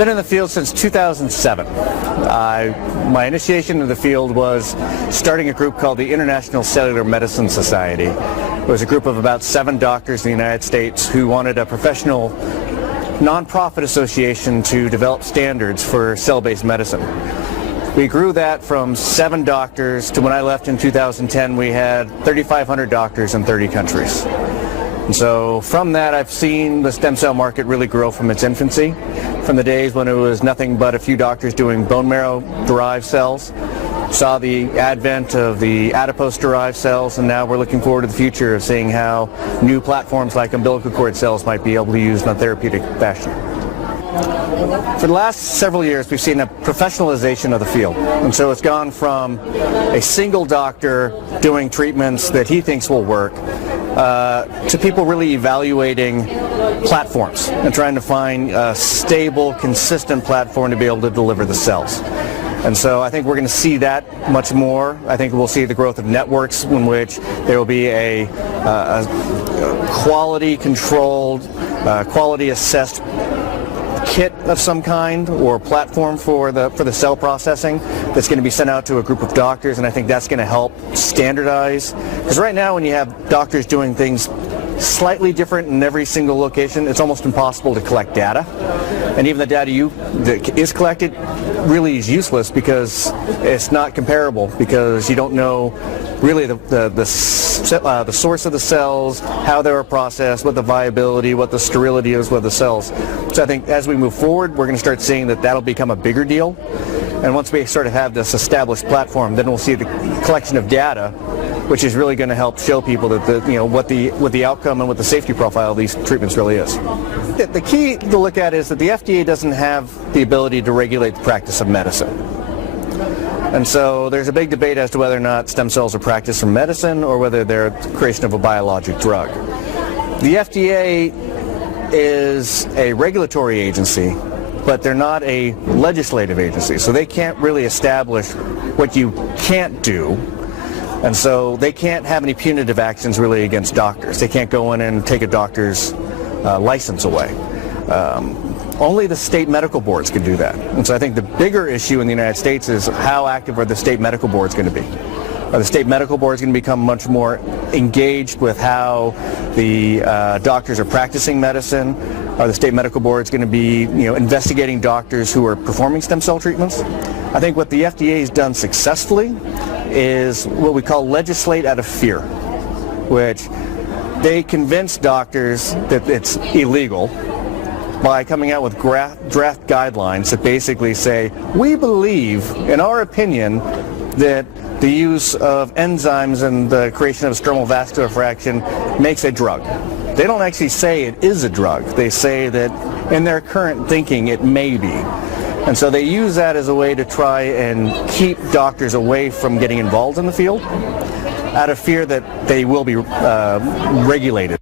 Been in the field since 2007. My initiation in the field was starting a group called the International Cellular Medicine Society. It was a group of about 7 doctors in the United States who wanted a professional nonprofit association to develop standards for cell-based medicine. We grew that from 7 doctors to when I left in 2010 we had 3,500 doctors in 30 countries. And so from that I've seen the stem cell market really grow from its infancy, from the days when it was nothing but a few doctors doing bone marrow derived cells, saw the advent of the adipose derived cells, and now we're looking forward to the future of seeing how new platforms like umbilical cord cells might be able to be used in a therapeutic fashion. For the last several years we've seen a professionalization of the field, and so it's gone from a single doctor doing treatments that he thinks will work to people really evaluating platforms and trying to find a stable, consistent platform to be able to deliver the cells. And so I think we're going to see that much more. I think we'll see the growth of networks in which there will be a quality controlled, quality assessed kit of some kind or platform for the cell processing that's going to be sent out to a group of doctors, and I think that's going to help standardize. Because right now when you have doctors doing things slightly different in every single location, it's almost impossible to collect data. And even the data that is collected really is useless because it's not comparable, because you don't know really the source of the cells, how they were processed, what the viability, what the sterility is with the cells. So I think as we move forward, we're going to start seeing that that'll become a bigger deal. And once we sort of have this established platform, then we'll see the collection of data, which is really going to help show people that what the outcome and what the safety profile of these treatments really is. The key to look at is that the FDA doesn't have the ability to regulate the practice of medicine. And so there's a big debate as to whether or not stem cells are practiced for medicine or whether they're the creation of a biologic drug. The FDA is a regulatory agency, but they're not a legislative agency, so they can't really establish what you can't do. And so they can't have any punitive actions really against doctors. They can't go in and take a doctor's license away. Only the state medical boards can do that. And so I think the bigger issue in the United States is how active are the state medical boards going to be? Are the state medical boards going to become much more engaged with how the doctors are practicing medicine? Are the state medical boards going to be investigating doctors who are performing stem cell treatments? I think what the FDA has done successfully is what we call legislate out of fear, which they convince doctors that it's illegal by coming out with draft guidelines that basically say, we believe, in our opinion, that the use of enzymes and the creation of stromal vascular fraction makes a drug. They don't actually say it is a drug. They say that in their current thinking it may be. And so they use that as a way to try and keep doctors away from getting involved in the field out of fear that they will be regulated.